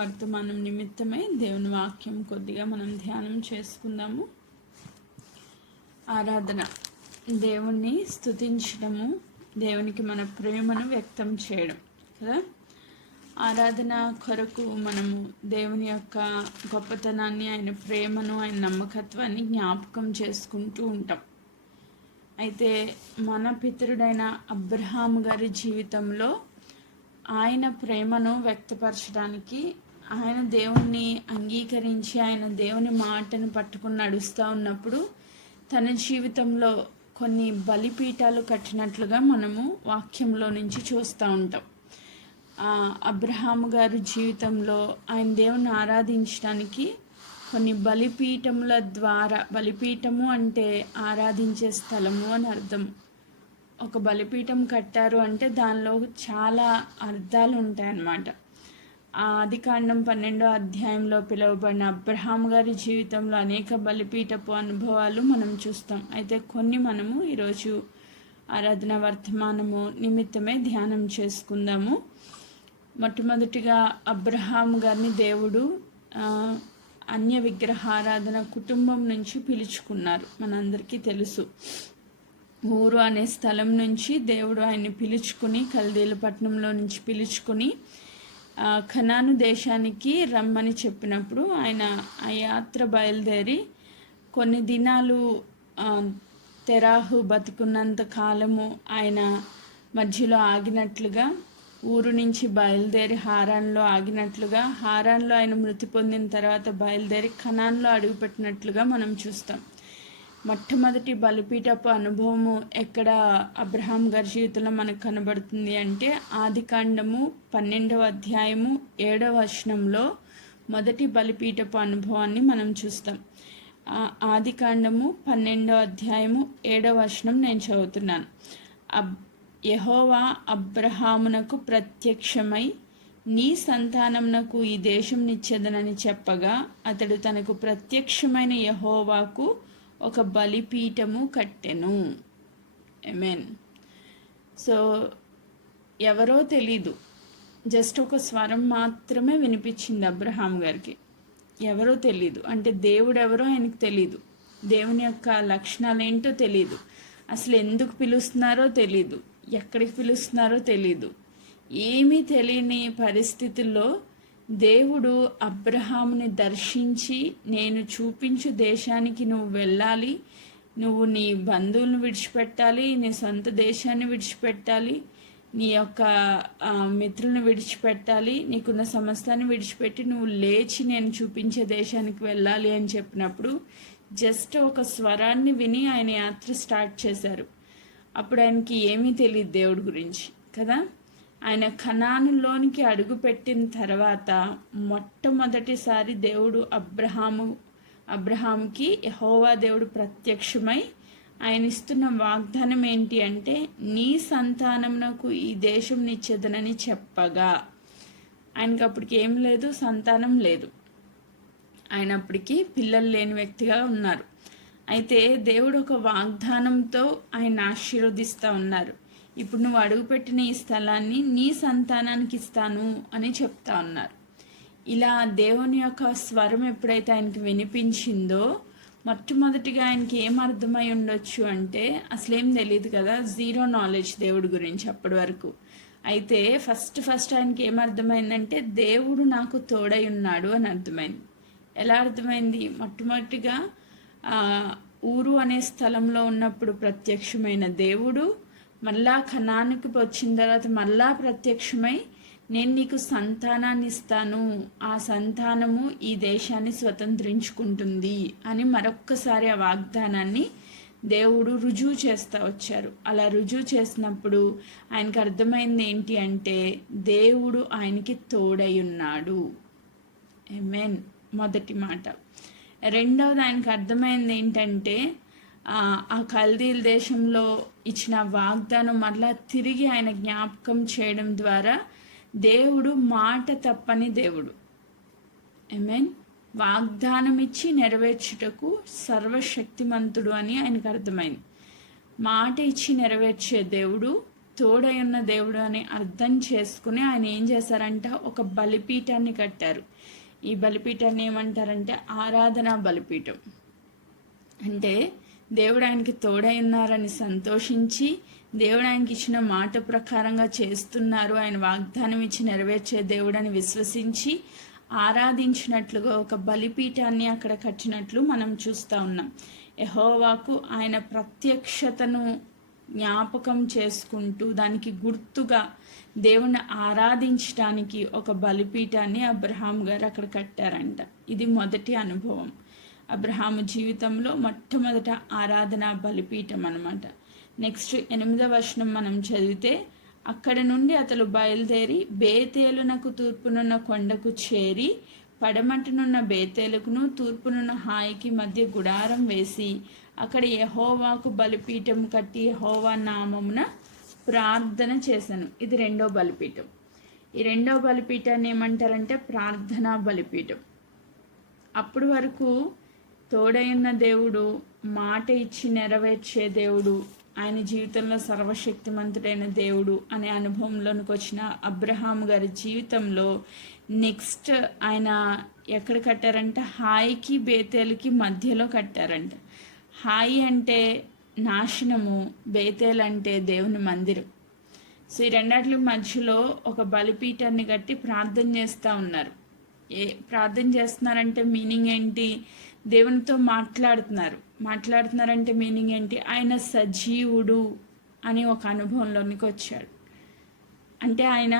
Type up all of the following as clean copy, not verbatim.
వర్తమానం నిమిత్తమై దేవుని వాక్యం కొద్దిగా మనం ధ్యానం చేసుకుందాము. ఆరాధన, దేవుణ్ణి స్తుతించడము, దేవునికి మన ప్రేమను వ్యక్తం చేయడం కదా. ఆరాధన కొరకు మనము దేవుని యొక్క గొప్పతనాన్ని, ఆయన ప్రేమను, ఆయన నమ్మకత్వాన్ని జ్ఞాపకం చేసుకుంటూ ఉంటాం. అయితే మన పితరుడైన అబ్రహాము గారి జీవితంలో ఆయన ప్రేమను వ్యక్తపరచడానికి ఆయన దేవుణ్ణి అంగీకరించి ఆయన దేవుని మాటను పట్టుకుని నడుస్తూ ఉన్నప్పుడు తన జీవితంలో కొన్ని బలిపీఠాలు కట్టినట్లుగా మనము వాక్యంలో నుంచి చూస్తూ ఉంటాం. అబ్రహాము గారి జీవితంలో ఆయన దేవుని ఆరాధించడానికి కొన్ని బలిపీఠముల ద్వారా, బలిపీఠము అంటే ఆరాధించే స్థలము అని అర్థం. ఒక బలిపీఠం కట్టారు అంటే దానిలో చాలా అర్థాలు ఉంటాయన్నమాట. ఆదికాండం 12వ అధ్యాయంలో పిలువబడిన అబ్రహాము గారి జీవితంలో అనేక బలిపీఠపు అనుభవాలు మనం చూస్తాం. అయితే కొన్ని మనము ఈరోజు ఆరాధన వర్తమానము నిమిత్తమే ధ్యానం చేసుకుందాము. మొట్టమొదటిగా అబ్రహాము గారిని దేవుడు అన్య విగ్రహారాధన కుటుంబం నుంచి పిలుచుకున్నారు. మనందరికీ తెలుసు. ఊరు అనే స్థలం నుంచి దేవుడు ఆయన్ని పిలుచుకుని, కల్దీల పట్టణంలో నుంచి పిలుచుకుని కనాను దేశానికి రమ్మని చెప్పినప్పుడు ఆయన ఆ యాత్ర బయలుదేరి కొన్ని దినాలు తెరాహు బతుకున్నంత కాలము ఆయన మధ్యలో ఆగినట్లుగా, ఊరు నుంచి బయలుదేరి హారాన్లో ఆగినట్లుగా, హారాన్లో ఆయన మృతి పొందిన తర్వాత బయలుదేరి కనాన్లో అడుగుపెట్టినట్లుగా మనం చూస్తాం. మొట్టమొదటి బలిపీఠపు అనుభవము ఎక్కడ అబ్రహాం గారి జీవితంలో మనకు కనబడుతుంది అంటే ఆదికాండము 12వ అధ్యాయము 7వ వచనంలో మొదటి బలిపీఠపు అనుభవాన్ని మనం చూస్తాం. ఆదికాండము 12వ అధ్యాయము 7వ వచనం నేను చదువుతున్నాను. యెహోవా అబ్రహామునకు ప్రత్యక్షమై నీ సంతానమునకు ఈ దేశం నిచ్చెదనని చెప్పగా అతడు తనకు ప్రత్యక్షమైన యెహోవాకు ఒక బలిపీఠము కట్టెను. ఆమేన్. సో ఎవరో తెలీదు, జస్ట్ ఒక స్వరం మాత్రమే వినిపించింది అబ్రహాం గారికి. ఎవరో తెలీదు అంటే దేవుడు ఎవరో ఆయనకు తెలీదు, దేవుని యొక్క లక్షణాలు ఏంటో తెలీదు, అసలు ఎందుకు పిలుస్తున్నారో తెలీదు, ఎక్కడికి పిలుస్తున్నారో తెలీదు. ఏమీ తెలియని పరిస్థితుల్లో దేవుడు అబ్రహాముని దర్శించి, నేను చూపించు దేశానికి నువ్వు వెళ్ళాలి, నువ్వు నీ బంధువులను విడిచిపెట్టాలి, నీ సొంత దేశాన్ని విడిచిపెట్టాలి, నీ యొక్క మిత్రులను విడిచిపెట్టాలి, నీకున్న సమస్తాన్ని విడిచిపెట్టి నువ్వు లేచి నేను చూపించే దేశానికి వెళ్ళాలి అని చెప్పినప్పుడు జస్ట్ ఒక స్వరాన్ని విని ఆయన యాత్ర స్టార్ట్ చేశారు. అప్పుడు ఆయనకి ఏమీ తెలియదు దేవుడి గురించి కదా. ఆయన కనానులోనికి అడుగుపెట్టిన తర్వాత మొట్టమొదటిసారి దేవుడు అబ్రహాముకి యెహోవా దేవుడు ప్రత్యక్షమై ఆయన ఇస్తున్న వాగ్దానం ఏంటి అంటే నీ సంతానమునకు ఈ దేశం నిచ్చెదనని చెప్పగా, ఆయనకి అప్పటికి ఏం లేదు, సంతానం లేదు, ఆయన అప్పటికి పిల్లలు లేని వ్యక్తిగా ఉన్నారు. అయితే దేవుడు ఒక వాగ్దానంతో ఆయన ఆశీర్వదిస్తూ ఉన్నారు. ఇప్పుడు నువ్వు అడుగుపెట్టిన ఈ స్థలాన్ని నీ సంతానానికి ఇస్తాను అని చెప్తా ఉన్నారు. ఇలా దేవుని యొక్క స్వరం ఎప్పుడైతే ఆయనకి వినిపించిందో మొట్టమొదటిగా ఆయనకి ఏం అర్థమై ఉండొచ్చు అంటే అసలేం తెలియదు కదా, జీరో నాలెడ్జ్ దేవుడి గురించి అప్పటి వరకు. అయితే ఫస్ట్ ఆయనకి ఏం అర్థమైందంటే దేవుడు నాకు తోడై ఉన్నాడు అని అర్థమైంది. ఎలా అర్థమైంది? మొట్టమొదటిగా ఊరు అనే స్థలంలో ఉన్నప్పుడు ప్రత్యక్షమైన దేవుడు మళ్ళా కనానికి వచ్చిన తర్వాత మళ్ళా ప్రత్యక్షమై నేను నీకు సంతానాన్ని ఇస్తాను, ఆ సంతానము ఈ దేశాన్ని స్వతంత్రించుకుంటుంది అని మరొక్కసారి ఆ వాగ్దానాన్ని దేవుడు రుజువు చేస్తూ వచ్చారు. అలా రుజువు చేసినప్పుడు ఆయనకు అర్థమైంది ఏంటి అంటే దేవుడు ఆయనకి తోడై ఉన్నాడు. ఆమేన్. మొదటి మాట. రెండవది ఆయనకు అర్థమైంది ఏంటంటే ఆ కల్దీల దేశంలో ఇచ్చిన వాగ్దానం మరలా తిరిగి ఆయన జ్ఞాపకం చేయడం ద్వారా దేవుడు మాట తప్పని దేవుడు. ఆమేన్. వాగ్దానం ఇచ్చి నెరవేర్చుటకు సర్వశక్తిమంతుడు అని ఆయనకు అర్థమైంది. మాట ఇచ్చి నెరవేర్చే దేవుడు, తోడై ఉన్న దేవుడు అని అర్థం చేసుకుని ఆయన ఏం చేశారంట, ఒక బలిపీఠాన్ని కట్టారు. ఈ బలిపీఠాన్ని ఏమంటారంటే ఆరాధనా బలిపీఠం. అంటే దేవుడు ఆయనకి తోడై ఉన్నారని సంతోషించి, దేవుడు ఆయనకి ఇచ్చిన మాట ప్రకారంగా చేస్తున్నారు, ఆయన వాగ్దానం ఇచ్చి నెరవేర్చే దేవుడని విశ్వసించి ఆరాధించినట్లుగా ఒక బలిపీఠాన్ని అక్కడ కట్టినట్లు మనం చూస్తూ ఉన్నాం. యెహోవాకు ఆయన ప్రత్యక్షతను జ్ఞాపకం చేసుకుంటూ దానికి గుర్తుగా దేవుణ్ణి ఆరాధించడానికి ఒక బలిపీఠాన్ని అబ్రహాం గారు అక్కడ కట్టారంట. ఇది మొదటి అనుభవం అబ్రహాము జీవితంలో, మొట్టమొదట ఆరాధన బలిపీఠం అన్నమాట. నెక్స్ట్ 8వ వచనం మనం చదివితే, అక్కడ నుండి అతడు బయలుదేరి బేతేలునకు తూర్పునున్న కొండకు చేరి పడమటనున్న బేతేలుకును తూర్పునున్న హాయికి మధ్య గుడారం వేసి అక్కడ యెహోవాకు బలిపీఠం కట్టి యెహోవా నామమున ప్రార్థన చేశాను. ఇది 2వ బలిపీఠం. ఈ 2వ బలిపీఠాన్ని ఏమంటారంటే ప్రార్థనా బలిపీఠం. అప్పటి వరకు తోడైన దేవుడు, మాట ఇచ్చి నెరవేర్చే దేవుడు, ఆయన జీవితంలో సర్వశక్తిమంతుడైన దేవుడు అనే అనుభవంలోనికి వచ్చిన అబ్రహాం గారి జీవితంలో నెక్స్ట్ ఆయన ఎక్కడ కట్టారంట, హాయికి బేతేలుకి మధ్యలో కట్టారంట. హాయి అంటే నాశనము, బేతేల్ అంటే దేవుని మందిరం. సో ఈ రెండాట్ల మధ్యలో ఒక బలిపీఠాన్ని కట్టి ప్రార్థన చేస్తూ ఉన్నారు. ప్రార్థన చేస్తున్నారంటే మీనింగ్ ఏంటి, దేవునితో మాట్లాడుతున్నారంటే మీనింగ్ ఏంటి, ఆయన సజీవుడు అని ఒక అనుభవంలోనికి వచ్చాడు. అంటే ఆయన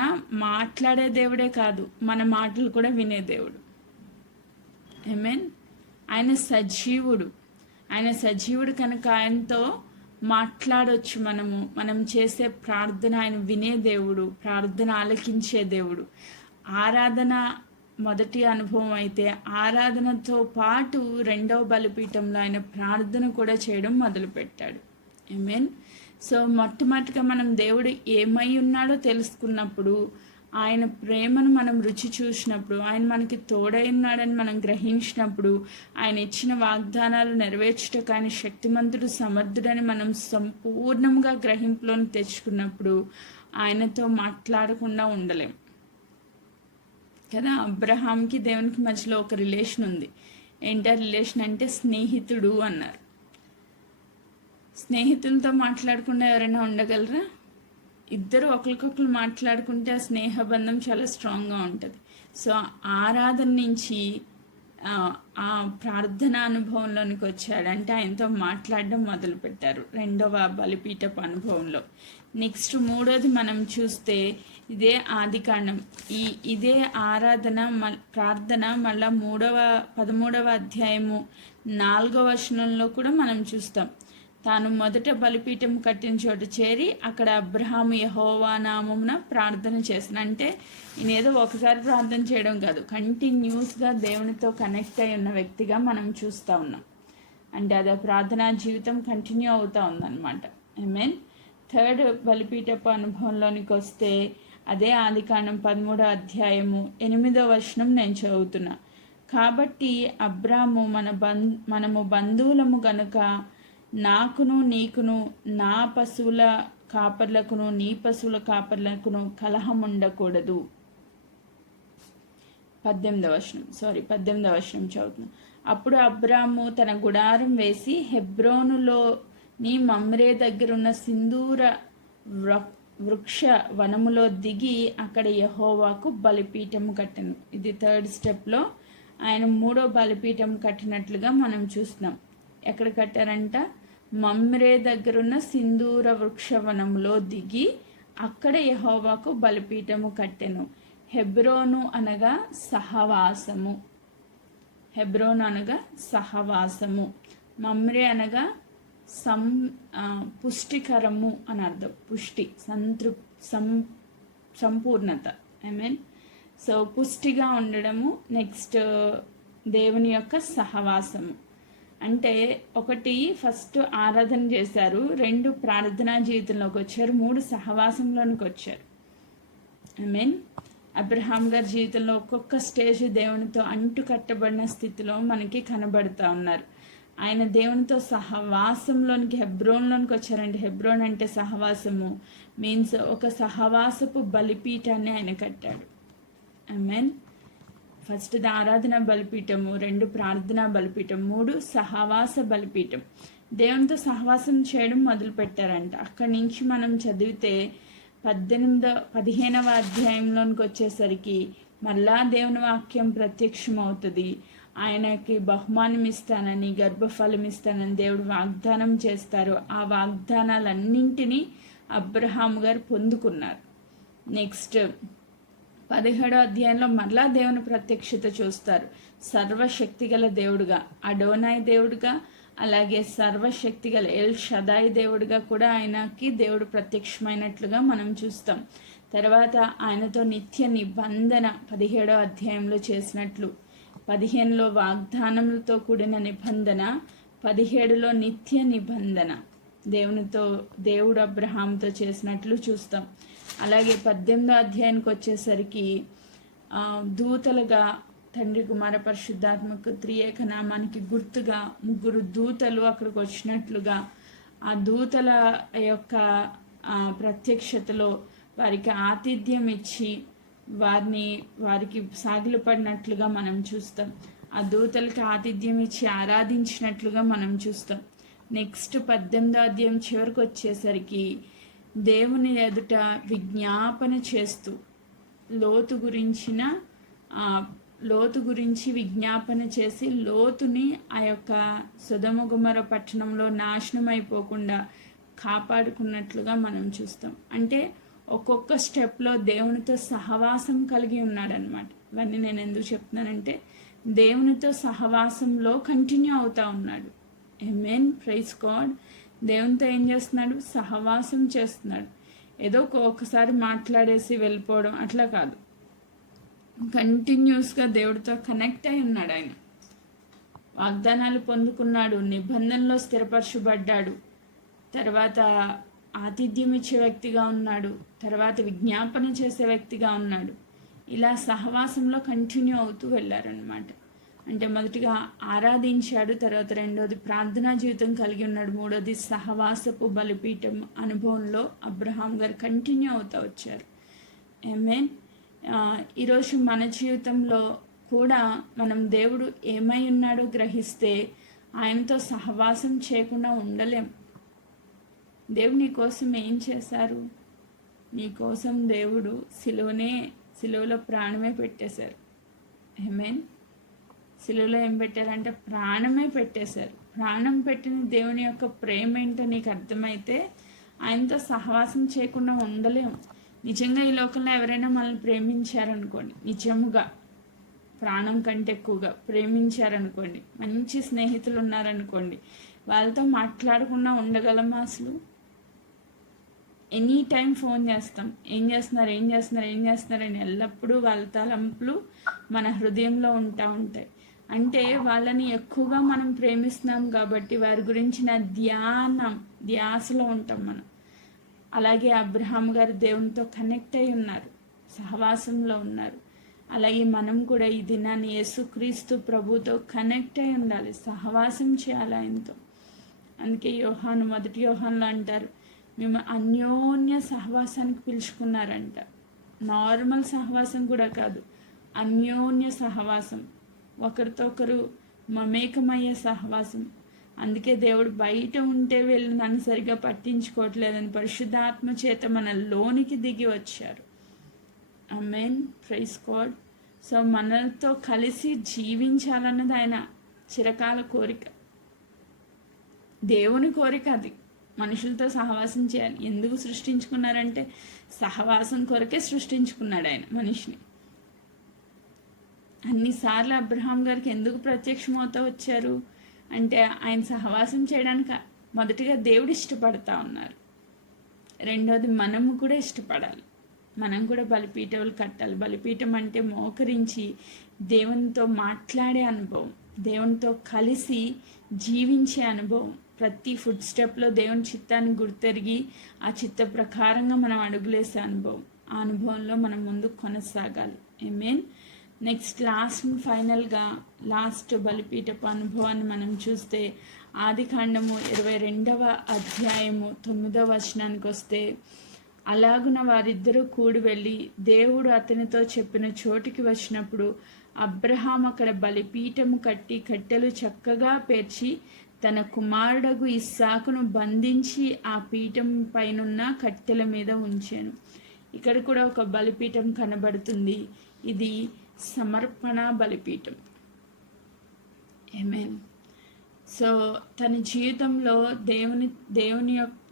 మాట్లాడే దేవుడే కాదు, మన మాటలు కూడా వినే దేవుడు. ఆమేన్. ఆయన సజీవుడు కనుక ఆయనతో మాట్లాడొచ్చు. మనం చేసే ప్రార్థన ఆయన వినే దేవుడు, ప్రార్థన ఆలకించే దేవుడు. ఆరాధన మొదటి అనుభవం అయితే, ఆరాధనతో పాటు 2వ బలిపీఠంలో ఆయన ప్రార్థన కూడా చేయడం మొదలుపెట్టాడు. ఆమేన్. సో మొట్టమొదటిగా మనం దేవుడు ఏమై ఉన్నాడో తెలుసుకున్నప్పుడు, ఆయన ప్రేమను మనం రుచి చూసినప్పుడు, ఆయన మనకి తోడై ఉన్నాడని మనం గ్రహించినప్పుడు, ఆయన ఇచ్చిన వాగ్దానాలు నెరవేర్చుటకు ఆయన శక్తిమంతుడు, సమర్థుడని మనం సంపూర్ణంగా గ్రహింపులోని తెచ్చుకున్నప్పుడు ఆయనతో మాట్లాడకుండా ఉండలేం కదా. అబ్రహాంకి దేవునికి మధ్యలో ఒక రిలేషన్ ఉంది. ఏంటా రిలేషన్ అంటే స్నేహితుడు అన్నారు. స్నేహితులతో మాట్లాడకుండా ఎవరైనా ఉండగలరా? ఇద్దరు ఒకరికొకరు మాట్లాడుకుంటే ఆ స్నేహబంధం చాలా స్ట్రాంగ్గా ఉంటుంది. సో ఆరాధన నుంచి ఆ ప్రార్థన అనుభవంలోనికి వచ్చాడు. అంటే ఆయనతో మాట్లాడడం మొదలుపెట్టారు 2వ బలిపీఠపు అనుభవంలో. నెక్స్ట్ 3వది మనం చూస్తే ఇదే ఆదికాండం. ఇదే ఆరాధన ప్రార్థన మళ్ళా 13వ అధ్యాయము 4వ వచనంలో కూడా మనం చూస్తాం. తాను మొదట బలిపీఠం కట్టిన చోట చేరి అక్కడ అబ్రహాము యెహోవా నామమున ప్రార్థన చేసిన. అంటే ఈయన ఏదో ఒకసారి ప్రార్థన చేయడం కాదు, కంటిన్యూస్గా దేవునితో కనెక్ట్ అయి ఉన్న వ్యక్తిగా మనం చూస్తూ ఉన్నాం. అంటే అదే ప్రార్థనా జీవితం కంటిన్యూ అవుతూ ఉందన్నమాట. ఆమేన్. 3rd బలిపీఠపు అనుభవంలోనికి వస్తే అదే ఆదికాండం 13వ అధ్యాయము 8వ వచనం నేను చదువుతున్నా. కాబట్టి అబ్రాము మనము బంధువులము గనుక నాకును నీకును నా పశువుల కాపర్లకును నీ పశువుల కాపర్లకును కలహం ఉండకూడదు. 18వ వచనం చదువుతున్నా. అప్పుడు అబ్రాము తన గుడారం వేసి హెబ్రోనులో నీ మమ్రే దగ్గరున్న సింధూర వృక్ష వనములో దిగి అక్కడ యెహోవాకు బలిపీఠము కట్టెను. ఇది 3rd స్టెప్లో ఆయన 3వ బలిపీఠం కట్టినట్లుగా మనం చూస్తున్నాం. ఎక్కడ కట్టారంట, మమ్రే దగ్గరున్న సింధూర వృక్షవనంలో దిగి అక్కడ యెహోవాకు బలిపీఠము కట్టెను. హెబ్రోను అనగా సహవాసము, మమ్రే అనగా పుష్టికరము అని అర్థం. పుష్టి, సంపూర్ణత. ఆమేన్. సో పుష్టిగా ఉండడము. నెక్స్ట్ దేవుని యొక్క సహవాసము అంటే ఒకటి ఫస్ట్ ఆరాధన చేశారు, 2 ప్రార్థనా జీవితంలోకి వచ్చారు, 3 సహవాసంలోనికి వచ్చారు. ఆమేన్. అబ్రహాం గారి జీవితంలో ఒక్కొక్క స్టేజ్ దేవునితో అంటు కట్టబడిన స్థితిలో మనకి కనబడుతూ ఉన్నారు. ఆయన దేవునితో సహవాసంలోనికి హెబ్రోన్లోనికి వచ్చారంటే, హెబ్రోన్ అంటే సహవాసము మీన్స్ ఒక సహవాసపు బలిపీఠాన్ని ఆయన కట్టాడు. ఆమేన్. ఫస్ట్ ఆరాధన బలిపీఠము, 2 ప్రార్థనా బలిపీఠం, 3 సహవాస బలిపీఠం. దేవునితో సహవాసం చేయడం మొదలు పెట్టారంట. అక్కడి నుంచి మనం చదివితే 15వ అధ్యాయంలోనికి వచ్చేసరికి మళ్ళా దేవుని వాక్యం ప్రత్యక్షమవుతుంది. ఆయనకి బహుమానం ఇస్తానని, గర్భఫలం ఇస్తానని దేవుడు వాగ్దానం చేస్తారు. ఆ వాగ్దానాలన్నింటినీ అబ్రహాము గారు పొందుకున్నారు. నెక్స్ట్ 17వ అధ్యాయంలో మరలా దేవుని ప్రత్యక్షత చూస్తారు. సర్వశక్తిగల దేవుడుగా, అడోనాయ్ దేవుడుగా, అలాగే సర్వశక్తిగల ఎల్ షదాయ్ దేవుడుగా కూడా ఆయనకి దేవుడు ప్రత్యక్షమైనట్లుగా మనం చూస్తాం. తర్వాత ఆయనతో నిత్య నిబంధన 17వ అధ్యాయంలో చేసినట్లు, 15లో వాగ్దానములతో కూడిన నిబంధన, 17లో నిత్య నిబంధన దేవుడు అబ్రహాంతో చేసినట్లు చూస్తాం. అలాగే 18వ అధ్యాయానికి వచ్చేసరికి దూతలుగా తండ్రి కుమార పరిశుద్ధాత్మకు త్రియేక నామానికి గుర్తుగా 3 దూతలు అక్కడికి వచ్చినట్లుగా, ఆ దూతల యొక్క ప్రత్యక్షతలో వారికి ఆతిథ్యం ఇచ్చి వారికి సాగిలపడినట్లుగా మనం చూస్తాం. ఆ దూతలకి ఆతిథ్యం ఇచ్చి ఆరాధించినట్లుగా మనం చూస్తాం. నెక్స్ట్ 18వ అధ్యాయం చివరికి వచ్చేసరికి దేవుని ఎదుట విజ్ఞాపన చేస్తూ లోతు గురించి విజ్ఞాపన చేసి లోతుని ఆ యొక్క సొదొమ గొమొర్ర పట్టణంలో నాశనం అయిపోకుండా కాపాడుకున్నట్లుగా మనం చూస్తాం. అంటే ఒక్కొక్క స్టెప్లో దేవునితో సహవాసం కలిగి ఉన్నాడనమాట. ఇవన్నీ నేను ఎందుకు చెప్తున్నానంటే దేవునితో సహవాసంలో కంటిన్యూ అవుతా ఉన్నాడు. ఆమేన్, ప్రైజ్ గాడ్. దేవునితో ఏం చేస్తున్నాడు? సహవాసం చేస్తున్నాడు. ఏదో ఒక్కొక్కసారి మాట్లాడేసి వెళ్ళిపోవడం అట్లా కాదు, కంటిన్యూస్గా దేవుడితో కనెక్ట్ అయి ఉన్నాడు. ఆయన వాగ్దానాలు పొందుకున్నాడు, నిబంధనలో స్థిరపరచబడ్డాడు, తర్వాత ఆతిథ్యం ఇచ్చే వ్యక్తిగా ఉన్నాడు, తర్వాత విజ్ఞాపన చేసే వ్యక్తిగా ఉన్నాడు. ఇలా సహవాసంలో కంటిన్యూ అవుతూ వెళ్ళారనమాట. అంటే మొదటిగా ఆరాధించాడు, తర్వాత 2వది ప్రార్థనా జీవితం కలిగి ఉన్నాడు, 3వది సహవాసపు బలిపీఠం అనుభవంలో అబ్రహాం గారు కంటిన్యూ అవుతూ వచ్చారు. ఆమేన్. ఈరోజు మన జీవితంలో కూడా మనం దేవుడు ఏమై ఉన్నాడో గ్రహిస్తే ఆయనతో సహవాసం చేయకుండా ఉండలేం. దేవుడు నీ కోసం ఏం చేశారు? నీ కోసం దేవుడు సిలువలో ప్రాణమే పెట్టేశారు. ఆమేన్. సిలువలో ఏం పెట్టారంటే ప్రాణమే పెట్టేశారు. ప్రాణం పెట్టిన దేవుని యొక్క ప్రేమ ఏంటో నీకు అర్థమైతే ఆయనతో సహవాసం చేయకుండా ఉండలేము. నిజంగా ఈ లోకంలో ఎవరైనా మనల్ని ప్రేమించారనుకోండి, నిజముగా ప్రాణం కంటే ఎక్కువగా ప్రేమించారనుకోండి, మంచి స్నేహితులు ఉన్నారనుకోండి, వాళ్ళతో మాట్లాడకుండా ఉండగలమా? అసలు ఎనీ టైం ఫోన్ చేస్తాం, ఏం చేస్తున్నారు అని ఎల్లప్పుడూ వాళ్ళ తలంపులు మన హృదయంలో ఉంటాయి. అంటే వాళ్ళని ఎక్కువగా మనం ప్రేమిస్తున్నాం కాబట్టి వారి గురించిన ధ్యాసలో ఉంటాం మనం. అలాగే అబ్రహాం గారు దేవునితో కనెక్ట్ అయి ఉన్నారు, సహవాసంలో ఉన్నారు. అలాగే మనం కూడా ఈ దినాన్ని యేసుక్రీస్తు ప్రభుతో కనెక్ట్ అయి ఉండాలి, సహవాసం చేయాలి ఆయనతో. అందుకే మొదటి యోహానులో అంటారు, మేము అన్యోన్య సహవాసానికి పిలుచుకున్నారంట. నార్మల్ సహవాసం కూడా కాదు, అన్యోన్య సహవాసం, ఒకరితో ఒకరు మమేకమయ్యే సహవాసం. అందుకే దేవుడు బయట ఉంటే వీళ్ళు నన్ను సరిగా పట్టించుకోవట్లేదని పరిశుద్ధాత్మ చేత మన లోనికి దిగి వచ్చారు. ఆమేన్, ప్రైజ్ గాడ్. సో మనతో కలిసి జీవించాలన్నది ఆయన చిరకాల కోరిక, దేవుని కోరిక. అది మనుషులతో సహవాసం చేయాలి. ఎందుకు సృష్టించుకున్నారంటే సహవాసం కొరకే సృష్టించుకున్నాడు ఆయన మనిషిని. అన్నిసార్లు అబ్రహాం గారికి ఎందుకు ప్రత్యక్షమవుతూ వచ్చారు అంటే ఆయన సహవాసం చేయడానికి మొదటిగా దేవుడు ఇష్టపడతా ఉన్నారు, 2వది మనము కూడా ఇష్టపడాలి. మనం కూడా బలిపీఠాలు కట్టాలి. బలిపీఠం అంటే మోకరించి దేవునితో మాట్లాడే అనుభవం, దేవునితో కలిసి జీవించే అనుభవం, ప్రతి ఫుడ్ స్టెప్లో దేవుని చిత్తాన్ని గుర్తెరిగి ఆ చిత్త ప్రకారంగా మనం అడుగులేసే అనుభవం. ఆ అనుభవంలో మనం ముందుకు కొనసాగాలి. ఆమేన్. నెక్స్ట్ ఫైనల్గా లాస్ట్ బలిపీఠపు అనుభవాన్ని మనం చూస్తే ఆదికాండము 22వ అధ్యాయము 9వ వచనానికి వస్తే, అలాగున వారిద్దరూ కూడి వెళ్ళి దేవుడు అతనితో చెప్పిన చోటికి వచ్చినప్పుడు అబ్రహాం అక్కడ బలిపీఠము కట్టి కట్టెలు చక్కగా పేర్చి తన కుమారుడగు ఇస్సాకును బంధించి ఆ పీఠం పైనున్న కట్టెల మీద ఉంచాను. ఇక్కడ కూడా ఒక బలిపీఠం కనబడుతుంది. ఇది సమర్పణ బలిపీఠం. ఆమేన్. సో తన జీవితంలో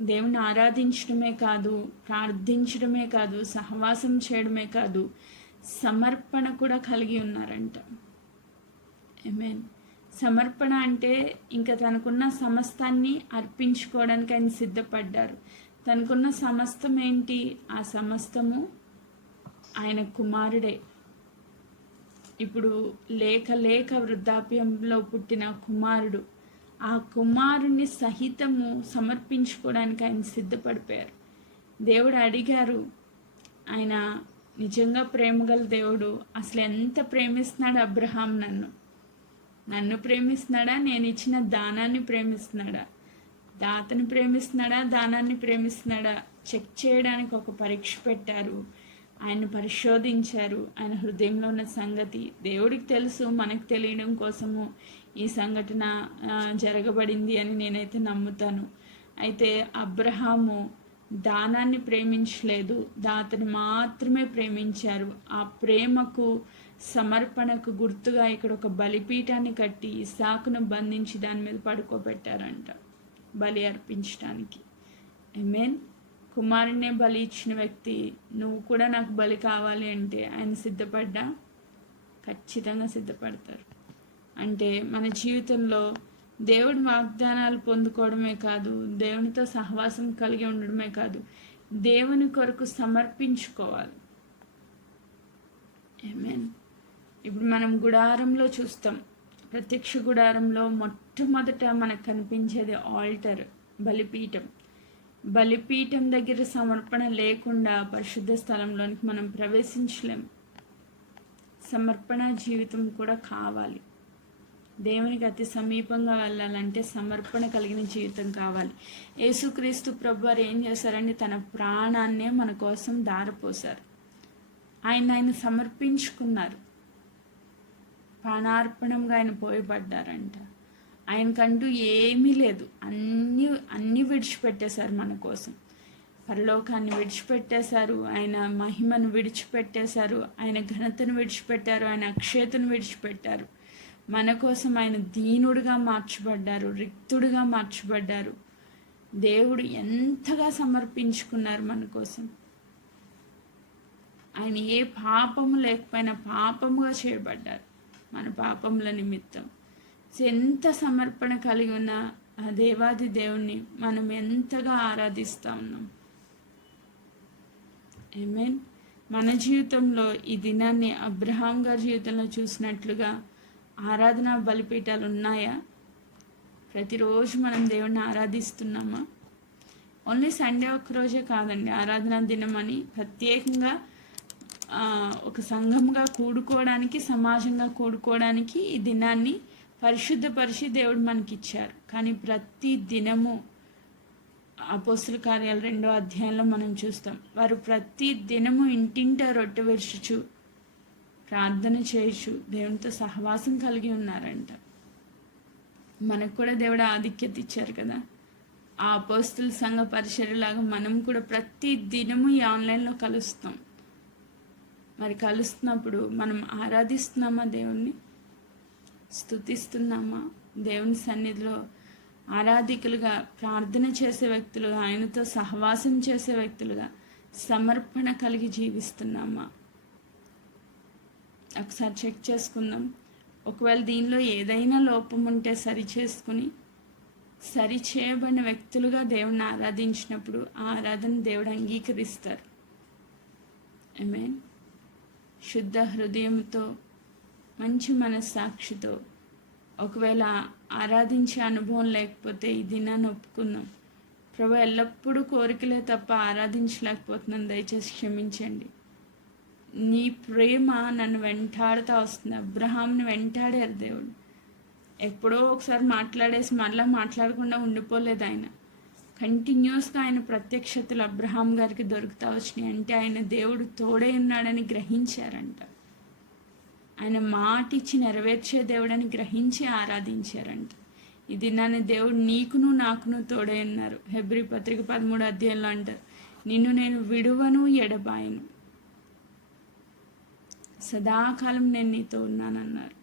దేవుని ఆరాధించడమే కాదు, ప్రార్థించడమే కాదు, సహవాసం చేయడమే కాదు, సమర్పణ కూడా కలిగి ఉన్నారంట. ఆమేన్. సమర్పణ అంటే ఇంకా తనకున్న సమస్తాన్ని అర్పించుకోవడానికి ఆయన సిద్ధపడ్డారు. తనకున్న సమస్తం ఏంటి? ఆ సమస్తము ఆయన కుమారుడే. ఇప్పుడు లేక వృద్ధాప్యంలో పుట్టిన కుమారుడు, ఆ కుమారుణ్ణి సహితము సమర్పించుకోవడానికి ఆయన సిద్ధపడిపోయారు. దేవుడు అడిగారు, ఆయన నిజంగా ప్రేమగల దేవుడు. అసలు ఎంత ప్రేమిస్తున్నాడు అబ్రహాం? నన్ను ప్రేమిస్తున్నాడా? నేను ఇచ్చిన దానాన్ని ప్రేమిస్తున్నాడా? దాతని ప్రేమిస్తున్నాడా? దానాన్ని ప్రేమిస్తున్నాడా? చెక్ చేయడానికి ఒక పరీక్ష పెట్టారు. ఆయన పరిశోధించారు. ఆయన హృదయంలో ఉన్న సంగతి దేవుడికి తెలుసు. మనకు తెలియడం కోసము ఈ సంఘటన జరగబడింది అని నేనైతే నమ్ముతాను. అయితే అబ్రహాము దానాన్ని ప్రేమించలేదు, దాతని మాత్రమే ప్రేమించారు. ఆ ప్రేమకు, సమర్పణకు గుర్తుగా ఇక్కడ ఒక బలిపీఠాన్ని కట్టి ఇస్సాకును బంధించి దాని మీద పడుకోబెట్టారంట, బలి అర్పించడానికి. ఆమేన్. కుమారుణ్ణే బలి ఇచ్చిన వ్యక్తి, నువ్వు కూడా నాకు బలి కావాలి అంటే ఆయన సిద్ధపడ్డా? ఖచ్చితంగా సిద్ధపడతారు. అంటే మన జీవితంలో దేవుడి వాగ్దానాలు పొందుకోవడమే కాదు, దేవునితో సహవాసం కలిగి ఉండడమే కాదు, దేవుని కొరకు సమర్పించుకోవాలి. ఆమేన్. ఇప్పుడు మనం గుడారంలో చూస్తాం, ప్రత్యక్ష గుడారంలో మొట్టమొదట మనకు కనిపించేది ఆల్టర్, బలిపీఠం. బలిపీఠం దగ్గర సమర్పణ లేకుండా పరిశుద్ధ స్థలంలోనికి మనం ప్రవేశించలేం. సమర్పణ జీవితం కూడా కావాలి. దేవునికి అతి సమీపంగా వెళ్ళాలంటే సమర్పణ కలిగిన జీవితం కావాలి. యేసుక్రీస్తు ప్రభువారు ఏం చేశారంటే తన ప్రాణాన్నే మన కోసం దారపోశారు. ఆయన సమర్పించుకున్నారు. ప్రాణార్పణంగా ఆయన పోయబడ్డారంట. ఆయనకంటూ ఏమీ లేదు, అన్నీ విడిచిపెట్టేశారు మన కోసం. పరలోకాన్ని విడిచిపెట్టేశారు, ఆయన మహిమను విడిచిపెట్టేశారు, ఆయన ఘనతను విడిచిపెట్టారు, ఆయన అక్షయతను విడిచిపెట్టారు. మన కోసం ఆయన దీనుడుగా మార్చబడ్డారు, రిక్తుడుగా మార్చబడ్డారు. దేవుడు ఎంతగా సమర్పించుకున్నారు మన కోసం. ఆయన ఏ పాపము లేకపోయినా పాపముగా చేయబడ్డారు మన పాపముల నిమిత్తం. ఎంత సమర్పణ కలిగి ఉన్న ఆ దేవాది దేవుణ్ణి మనం ఎంతగా ఆరాధిస్తూ ఉన్నాం. ఆమేన్. మన జీవితంలో ఈ దినాన్ని అబ్రహాం గారి జీవితంలో చూసినట్లుగా ఆరాధన బలిపీఠాలు ఉన్నాయా? ప్రతిరోజు మనం దేవుణ్ణి ఆరాధిస్తున్నామా? ఓన్లీ సండే ఒక్కరోజే కాదండి ఆరాధన దినం అని ప్రత్యేకంగా ఒక సంఘంగా కూడుకోవడానికి, సమాజంగా కూడుకోవడానికి ఈ దినాన్ని పరిశుద్ధపరిచి దేవుడు మనకి ఇచ్చారు. కానీ ప్రతి దినము అపోస్తుల కార్యాలు 2వ అధ్యాయంలో మనం చూస్తాం, వారు ప్రతి దినము ఇంటింట రొట్టె విరుచుచు ప్రార్థన చేయొచ్చు, దేవునితో సహవాసం కలిగి ఉన్నారంట. మనకు కూడా దేవుడు ఆధిక్యత ఇచ్చారు కదా. ఆ అపోస్తుల సంఘ పరిచర్యలాగా మనం కూడా ప్రతి దినము ఈ ఆన్లైన్లో కలుస్తాం. మరి కలుస్తున్నప్పుడు మనం ఆరాధిస్తున్నామా? దేవుణ్ణి స్తుతిస్తున్నామా? దేవుని సన్నిధిలో ఆరాధికులుగా, ప్రార్థన చేసే వ్యక్తులుగా, ఆయనతో సహవాసం చేసే వ్యక్తులుగా సమర్పణ కలిగి జీవిస్తున్నామా? ఒకసారి చెక్ చేసుకుందాం. ఒకవేళ దీనిలో ఏదైనా లోపం ఉంటే సరిచేయబడిన వ్యక్తులుగా దేవుణ్ణి ఆరాధించినప్పుడు ఆ ఆరాధన దేవుడు అంగీకరిస్తారు. ఆమేన్. శుద్ధ హృదయంతో, మంచి మనస్సాక్షితో ఒకవేళ ఆరాధించే అనుభవం లేకపోతే ఈ దినాన్ని ఒప్పుకుందాం. ప్రభు, ఎల్లప్పుడూ కోరికలే తప్ప ఆరాధించలేకపోతున్నాను, దయచేసి క్షమించండి. నీ ప్రేమ నన్ను వెంటాడుతూ వస్తుంది. అబ్రహాంని వెంటాడారు దేవుడు. ఎప్పుడో ఒకసారి మాట్లాడేసి మళ్ళీ మాట్లాడకుండా ఉండిపోలేదు ఆయన. కంటిన్యూస్గా ఆయన ప్రత్యక్షతలు అబ్రహాం గారికి దొరుకుతూ వచ్చినాయి. అంటే ఆయన దేవుడు తోడే ఉన్నాడని గ్రహించారంట. ఆయన మాట ఇచ్చి నెరవేర్చే దేవుడని గ్రహించి ఆరాధించారంట. ఇది నన్ను దేవుడు నీకును నాకును తోడే ఉన్నారు. హెబ్రీ పత్రిక 13 అధ్యాయంలో అంటారు, నిన్ను నేను విడువను ఎడబాయను, సదాకాలం నేను నీతో ఉన్నానన్నారు.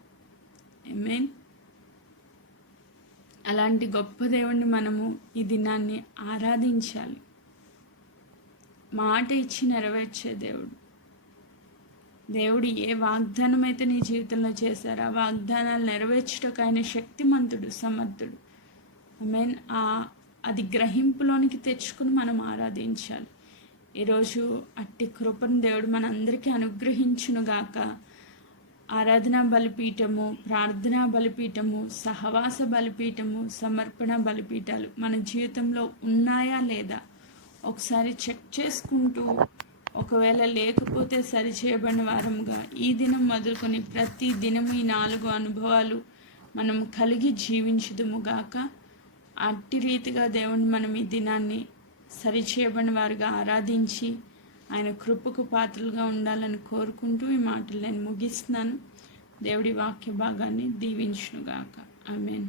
ఆమేన్. అలాంటి గొప్ప దేవుణ్ణి మనము ఈ దినాన్ని ఆరాధించాలి. మాట ఇచ్చి నెరవేర్చే దేవుడు. దేవుడు ఏ వాగ్దానం అయితే నీ జీవితంలో చేశారో ఆ వాగ్దానాలు నెరవేర్చుటకు ఆయన శక్తిమంతుడు, సమర్థుడు. ఆమేన్. అది గ్రహింపులోనికి తెచ్చుకుని మనం ఆరాధించాలి. ఈరోజు అట్టి కృపను దేవుడు మనందరికీ అనుగ్రహించునుగాక. ఆరాధనా బలిపీఠము, ప్రార్థనా బలిపీఠము, సహవాస బలిపీఠము, సమర్పణ బలిపీఠాలు మన జీవితంలో ఉన్నాయా లేదా ఒకసారి చెక్ చేసుకుంటూ, ఒకవేళ లేకపోతే సరిచేయబడిన వారముగా ఈ దినం మొదలుకొని ప్రతి దినము ఈ 4 అనుభవాలు మనం కలిగి జీవించుదుముగాక. అట్టి రీతిగా దేవుని మనం ఈ దినాన్ని సరిచేయబడిన వారుగా ఆరాధించి ఆయన కృపకు పాత్రలుగా ఉండాలని కోరుకుంటూ ఈ మాటలు నేను ముగిస్తున్నాను. దేవుడి వాక్య భాగాన్ని దీవించునుగాక. ఆమేన్.